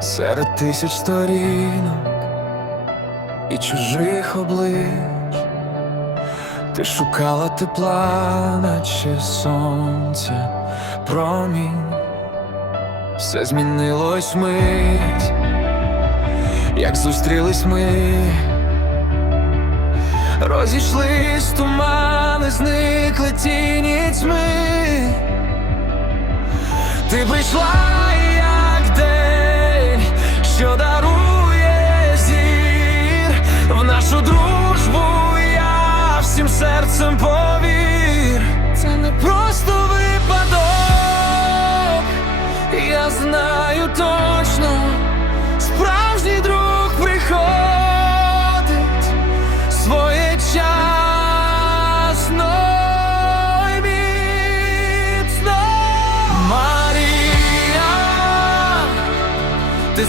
серед тисяч сторінок і чужих облич ти шукала тепла, наче сонця. промінь, все змінилось мить, як зустрілись ми, розійшлись тумани, зникли тіні тьми, ти прийшла. серцем повір, це не просто випадок, я знаю точно, справжній друг приходить своєчасно і міцно. Марія, ти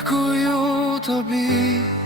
Дякую тобі.